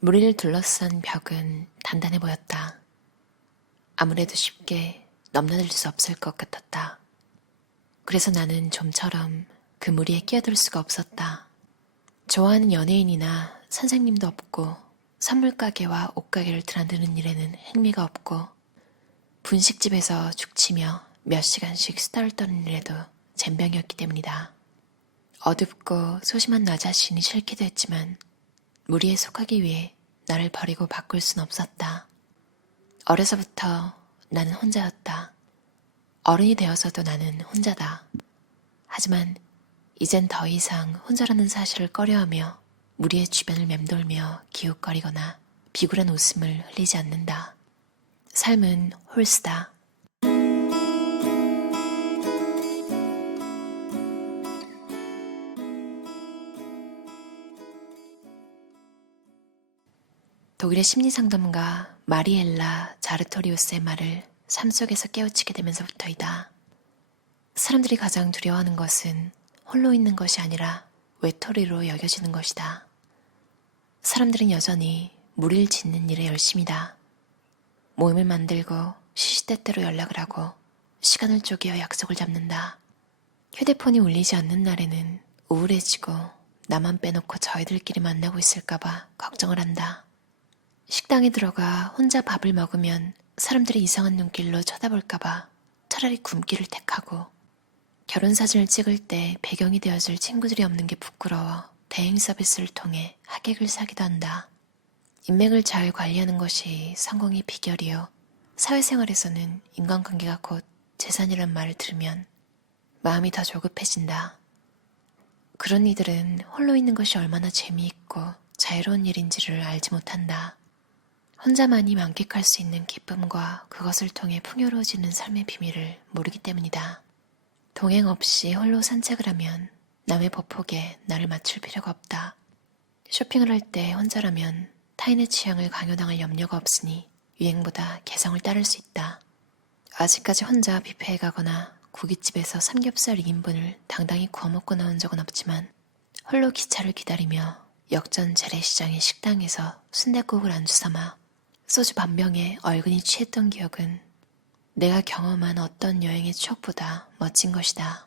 무리를 둘러싼 벽은 단단해 보였다. 아무래도 쉽게 넘나들 수 없을 것 같았다. 그래서 나는 좀처럼 그 무리에 끼어들 수가 없었다. 좋아하는 연예인이나 선생님도 없고 선물 가게와 옷가게를 드나드는 일에는 흥미가 없고 분식집에서 죽치며 몇 시간씩 수다를 떠는 일에도 젬병이었기 때문이다. 어둡고 소심한 나 자신이 싫기도 했지만 무리에 속하기 위해 나를 버리고 바꿀 순 없었다. 어려서부터 나는 혼자였다. 어른이 되어서도 나는 혼자다. 하지만 이젠 더 이상 혼자라는 사실을 꺼려하며 무리의 주변을 맴돌며 기웃거리거나 비굴한 웃음을 흘리지 않는다. 삶은 홀수다. 독일의 심리상담가 마리엘라 자르토리우스의 말을 삶 속에서 깨우치게 되면서부터이다. 사람들이 가장 두려워하는 것은 홀로 있는 것이 아니라 외톨이로 여겨지는 것이다. 사람들은 여전히 무리를 짓는 일에 열심이다. 모임을 만들고 시시때때로 연락을 하고 시간을 쪼개어 약속을 잡는다. 휴대폰이 울리지 않는 날에는 우울해지고 나만 빼놓고 저희들끼리 만나고 있을까봐 걱정을 한다. 식당에 들어가 혼자 밥을 먹으면 사람들이 이상한 눈길로 쳐다볼까봐 차라리 굶기를 택하고 결혼사진을 찍을 때 배경이 되어줄 친구들이 없는 게 부끄러워 대행 서비스를 통해 하객을 사기도 한다. 인맥을 잘 관리하는 것이 성공의 비결이요. 사회생활에서는 인간관계가 곧 재산이란 말을 들으면 마음이 더 조급해진다. 그런 이들은 홀로 있는 것이 얼마나 재미있고 자유로운 일인지를 알지 못한다. 혼자만이 만끽할 수 있는 기쁨과 그것을 통해 풍요로워지는 삶의 비밀을 모르기 때문이다. 동행 없이 홀로 산책을 하면 남의 보폭에 나를 맞출 필요가 없다. 쇼핑을 할 때 혼자라면 타인의 취향을 강요당할 염려가 없으니 유행보다 개성을 따를 수 있다. 아직까지 혼자 뷔페에 가거나 고깃집에서 삼겹살 2인분을 당당히 구워먹고 나온 적은 없지만 홀로 기차를 기다리며 역전 재래시장의 식당에서 순댓국을 안주 삼아 소주 반병에 얼근히 취했던 기억은 내가 경험한 어떤 여행의 추억보다 멋진 것이다.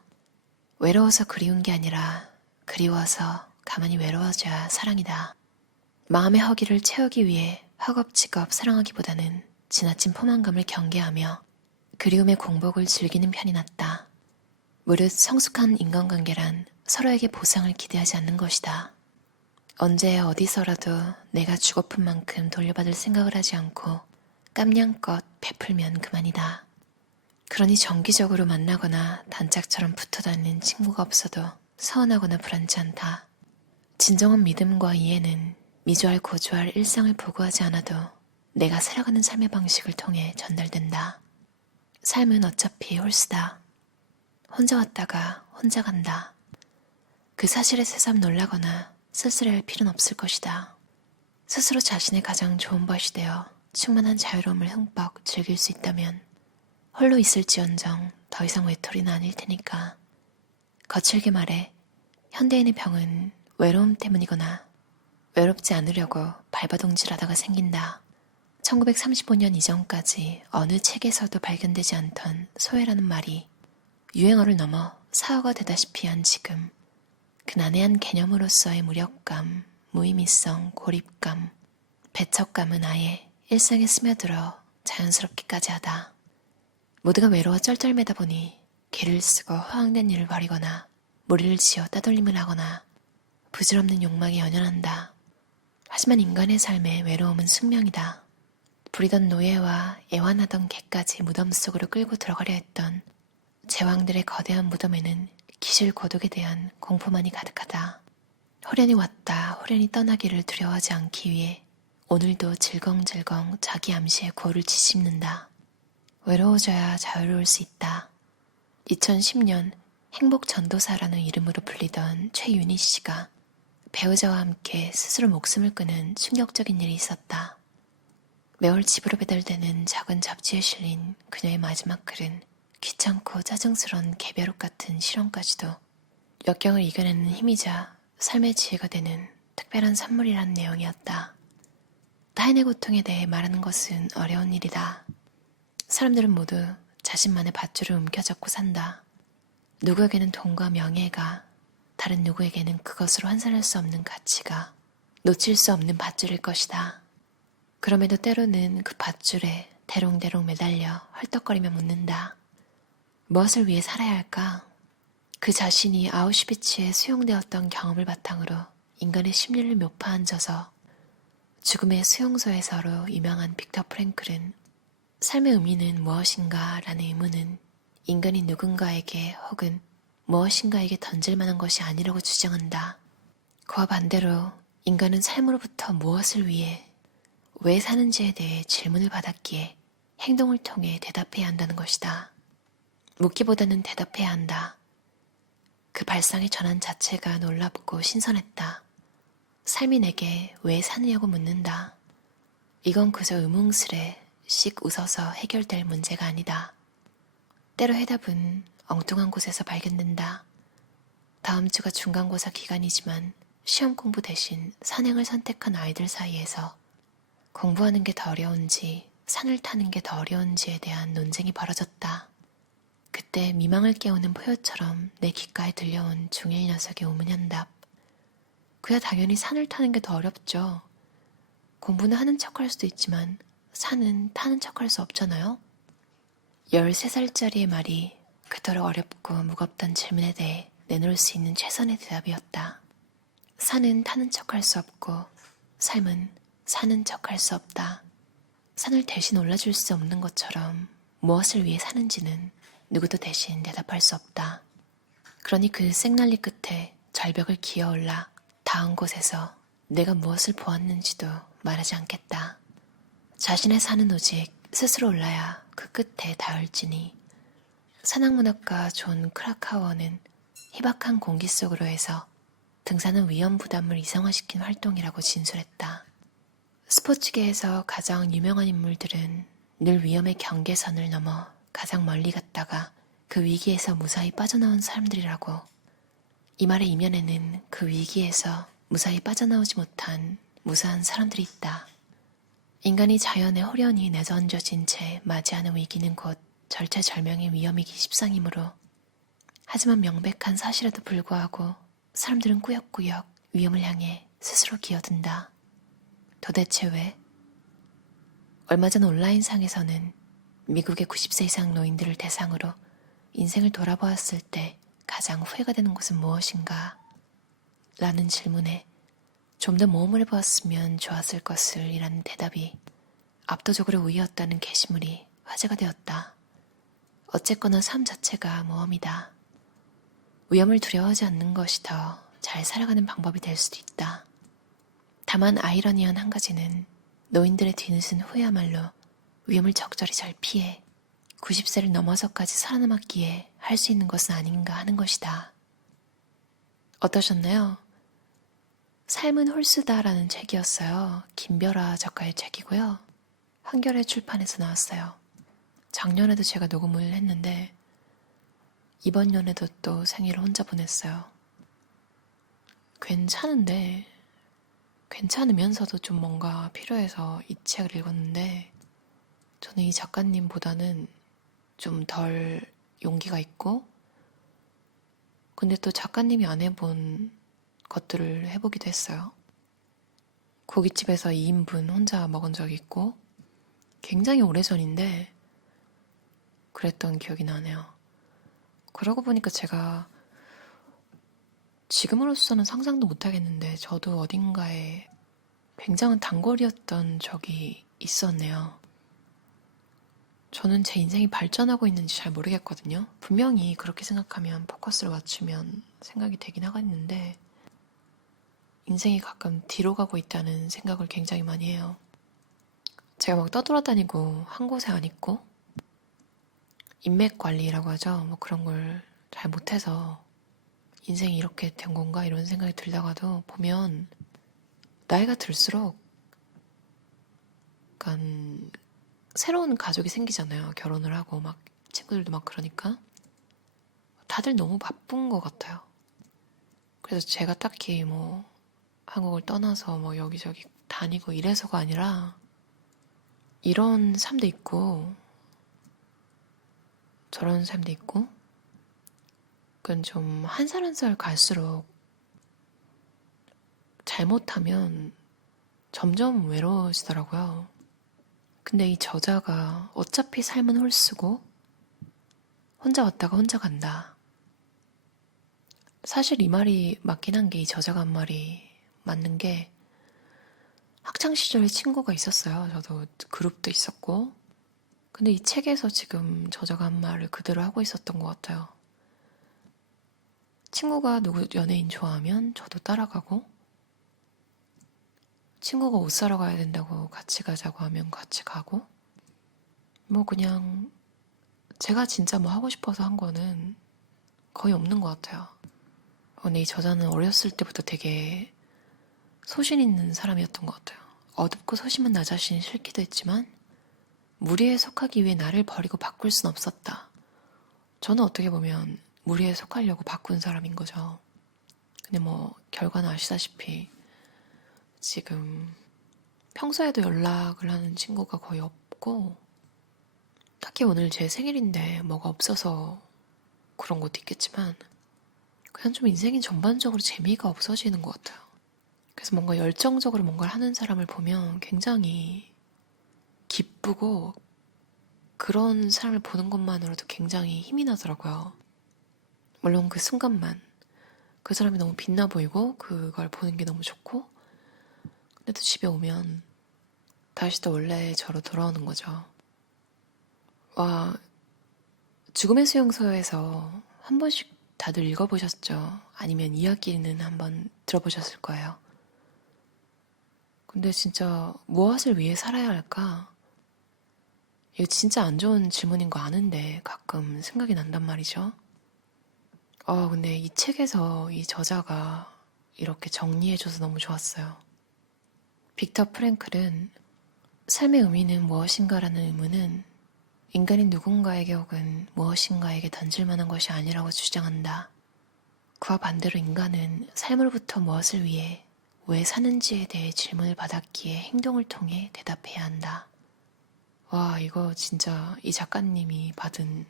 외로워서 그리운 게 아니라 그리워서 가만히 외로워져야 사랑이다. 마음의 허기를 채우기 위해 허겁지겁 사랑하기보다는 지나친 포만감을 경계하며 그리움의 공복을 즐기는 편이 낫다. 무릇 성숙한 인간관계란 서로에게 보상을 기대하지 않는 것이다. 언제 어디서라도 내가 주고픈 만큼 돌려받을 생각을 하지 않고 깜냥껏 베풀면 그만이다. 그러니 정기적으로 만나거나 단짝처럼 붙어 다니는 친구가 없어도 서운하거나 불안치 않다. 진정한 믿음과 이해는 미조할 고조할 일상을 보고하지 않아도 내가 살아가는 삶의 방식을 통해 전달된다. 삶은 어차피 홀수다. 혼자 왔다가 혼자 간다. 그 사실에 새삼 놀라거나 쓸쓸해할 필요는 없을 것이다. 스스로 자신의 가장 좋은 벗이 되어 충만한 자유로움을 흠뻑 즐길 수 있다면 홀로 있을지언정 더 이상 외톨이는 아닐 테니까. 거칠게 말해 현대인의 병은 외로움 때문이거나 외롭지 않으려고 발버둥질하다가 생긴다. 1935년 이전까지 어느 책에서도 발견되지 않던 소외라는 말이 유행어를 넘어 사어가 되다시피 한 지금 그 난해한 개념으로서의 무력감, 무의미성, 고립감, 배척감은 아예 일상에 스며들어 자연스럽기까지 하다. 모두가 외로워 쩔쩔매다 보니 개를 쓰고 허황된 일을 벌이거나 무리를 지어 따돌림을 하거나 부질없는 욕망에 연연한다. 하지만 인간의 삶에 외로움은 숙명이다. 부리던 노예와 애완하던 개까지 무덤 속으로 끌고 들어가려 했던 제왕들의 거대한 무덤에는 기실 고독에 대한 공포만이 가득하다. 호련히 왔다 호련히 떠나기를 두려워하지 않기 위해 오늘도 질겅질겅 자기 암시에 구호를 지씹는다. 외로워져야 자유로울 수 있다. 2010년 행복전도사라는 이름으로 불리던 최윤희 씨가 배우자와 함께 스스로 목숨을 끊은 충격적인 일이 있었다. 매월 집으로 배달되는 작은 잡지에 실린 그녀의 마지막 글은 귀찮고 짜증스러운 개벼룩 같은 실언까지도 역경을 이겨내는 힘이자 삶의 지혜가 되는 특별한 선물이란 내용이었다. 타인의 고통에 대해 말하는 것은 어려운 일이다. 사람들은 모두 자신만의 밧줄을 움켜잡고 산다. 누구에게는 돈과 명예가, 다른 누구에게는 그것으로 환산할 수 없는 가치가, 놓칠 수 없는 밧줄일 것이다. 그럼에도 때로는 그 밧줄에 대롱대롱 매달려 헐떡거리며 묻는다. 무엇을 위해 살아야 할까? 그 자신이 아우슈비츠에 수용되었던 경험을 바탕으로 인간의 심리를 묘파앉아서 죽음의 수용소에서로 유명한 빅터 프랭클은 삶의 의미는 무엇인가 라는 의문은 인간이 누군가에게 혹은 무엇인가에게 던질 만한 것이 아니라고 주장한다. 그와 반대로 인간은 삶으로부터 무엇을 위해, 왜 사는지에 대해 질문을 받았기에 행동을 통해 대답해야 한다는 것이다. 묻기보다는 대답해야 한다. 그 발상의 전환 자체가 놀랍고 신선했다. 삶이 내게 왜 사느냐고 묻는다. 이건 그저 의문스레 씩 웃어서 해결될 문제가 아니다. 때로 해답은 엉뚱한 곳에서 발견된다. 다음 주가 중간고사 기간이지만 시험 공부 대신 산행을 선택한 아이들 사이에서 공부하는 게 더 어려운지 산을 타는 게 더 어려운지에 대한 논쟁이 벌어졌다. 그때 미망을 깨우는 포효처럼 내 귓가에 들려온 중1 녀석의 우문현답. 그야 당연히 산을 타는 게 더 어렵죠. 공부는 하는 척할 수도 있지만 산은 타는 척할 수 없잖아요. 13살짜리의 말이 그토록 어렵고 무겁던 질문에 대해 내놓을 수 있는 최선의 대답이었다. 산은 타는 척할 수 없고 삶은 사는 척할 수 없다. 산을 대신 올라줄 수 없는 것처럼 무엇을 위해 사는지는 누구도 대신 대답할 수 없다. 그러니 그 생난리 끝에 절벽을 기어올라 닿은 곳에서 내가 무엇을 보았는지도 말하지 않겠다. 자신의 산은 오직 스스로 올라야 그 끝에 닿을지니. 산악문학가 존 크라카워는 희박한 공기 속으로 해서 등산은 위험 부담을 이상화시킨 활동이라고 진술했다. 스포츠계에서 가장 유명한 인물들은 늘 위험의 경계선을 넘어 가장 멀리 갔다가 그 위기에서 무사히 빠져나온 사람들이라고. 이 말의 이면에는 그 위기에서 무사히 빠져나오지 못한 무사한 사람들이 있다. 인간이 자연에 호련히 내던져진 채 맞이하는 위기는 곧 절체절명의 위험이기 십상이므로, 하지만 명백한 사실에도 불구하고 사람들은 꾸역꾸역 위험을 향해 스스로 기어든다. 도대체 왜? 얼마 전 온라인상에서는 미국의 90세 이상 노인들을 대상으로 인생을 돌아보았을 때 가장 후회가 되는 것은 무엇인가? 라는 질문에 좀 더 모험을 해보았으면 좋았을 것을 이라는 대답이 압도적으로 우위였다는 게시물이 화제가 되었다. 어쨌거나 삶 자체가 모험이다. 위험을 두려워하지 않는 것이 더 잘 살아가는 방법이 될 수도 있다. 다만 아이러니한 한 가지는 노인들의 뒤늦은 후회야말로 위험을 적절히 잘 피해 90세를 넘어서까지 살아남았기에 할 수 있는 것은 아닌가 하는 것이다. 어떠셨나요? 삶은 홀수다라는 책이었어요. 김별아 작가의 책이고요. 한겨레 출판에서 나왔어요. 작년에도 제가 녹음을 했는데 이번 연에도 또 생일을 혼자 보냈어요. 괜찮으면서도 좀 뭔가 필요해서 이 책을 읽었는데, 저는 이 작가님보다는 좀 덜 용기가 있고, 근데 또 작가님이 안 해본 것들을 해보기도 했어요. 고깃집에서 2인분 혼자 먹은 적이 있고, 굉장히 오래전인데 그랬던 기억이 나네요. 그러고 보니까 제가 지금으로서는 상상도 못하겠는데 저도 어딘가에 굉장한 단골이었던 적이 있었네요. 저는 제 인생이 발전하고 있는지 잘 모르겠거든요. 분명히 그렇게 생각하면 포커스를 맞추면 생각이 되긴 하겠는데 인생이 가끔 뒤로 가고 있다는 생각을 굉장히 많이 해요. 제가 막 떠돌아다니고 한 곳에 안 있고 인맥 관리라고 하죠. 뭐 그런 걸 잘 못해서 인생이 이렇게 된 건가 이런 생각이 들다가도 보면 나이가 들수록 약간 새로운 가족이 생기잖아요. 결혼을 하고 막 친구들도 막 그러니까 다들 너무 바쁜 것 같아요. 그래서 제가 딱히 뭐 한국을 떠나서 뭐 여기저기 다니고 이래서가 아니라 이런 삶도 있고 저런 삶도 있고 그건 좀 한 살 한 살 갈수록 잘못하면 점점 외로워지더라고요. 근데 이 저자가 어차피 삶은 홀수고 혼자 왔다가 혼자 간다. 사실 이 말이 맞긴 한 게 이 저자가 한 말이 맞는 게 학창 시절에 친구가 있었어요. 저도 그룹도 있었고. 근데 이 책에서 지금 저자가 한 말을 그대로 하고 있었던 것 같아요. 친구가 누구 연예인 좋아하면 저도 따라가고 친구가 옷 사러 가야 된다고 같이 가자고 하면 같이 가고 뭐 그냥 제가 진짜 뭐 하고 싶어서 한 거는 거의 없는 것 같아요. 근데 이 저자는 어렸을 때부터 되게 소신 있는 사람이었던 것 같아요. 어둡고 소심한 나 자신이 싫기도 했지만 무리에 속하기 위해 나를 버리고 바꿀 순 없었다. 저는 어떻게 보면 무리에 속하려고 바꾼 사람인 거죠. 근데 뭐 결과는 아시다시피 지금 평소에도 연락을 하는 친구가 거의 없고 딱히 오늘 제 생일인데 뭐가 없어서 그런 것도 있겠지만 그냥 좀 인생이 전반적으로 재미가 없어지는 것 같아요. 그래서 뭔가 열정적으로 뭔가를 하는 사람을 보면 굉장히 기쁘고 그런 사람을 보는 것만으로도 굉장히 힘이 나더라고요. 물론 그 순간만 그 사람이 너무 빛나 보이고 그걸 보는 게 너무 좋고 근데 또 집에 오면 다시 또 원래 저로 돌아오는 거죠. 와, 죽음의 수용소에서 한 번씩 다들 읽어보셨죠? 아니면 이야기는 한번 들어보셨을 거예요. 근데 진짜 무엇을 위해 살아야 할까? 이거 진짜 안 좋은 질문인 거 아는데 가끔 생각이 난단 말이죠. 근데 이 책에서 이 저자가 이렇게 정리해줘서 너무 좋았어요. 빅터 프랭클은 삶의 의미는 무엇인가라는 의문은 인간이 누군가에게 혹은 무엇인가에게 던질 만한 것이 아니라고 주장한다. 그와 반대로 인간은 삶으로부터 무엇을 위해, 왜 사는지에 대해 질문을 받았기에 행동을 통해 대답해야 한다. 와, 이거 진짜 이 작가님이 받은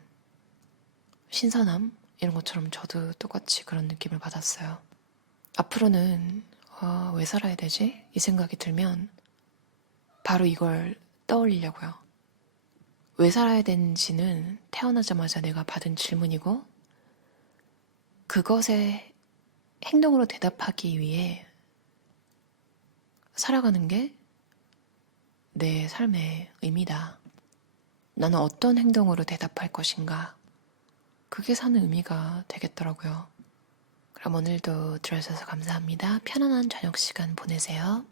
신선함? 이런 것처럼 저도 똑같이 그런 느낌을 받았어요. 앞으로는 왜 살아야 되지? 이 생각이 들면 바로 이걸 떠올리려고요. 왜 살아야 되는지는 태어나자마자 내가 받은 질문이고 그것에 행동으로 대답하기 위해 살아가는 게 내 삶의 의미다. 나는 어떤 행동으로 대답할 것인가? 그게 사는 의미가 되겠더라고요. 그럼 오늘도 들어주셔서 감사합니다. 편안한 저녁 시간 보내세요.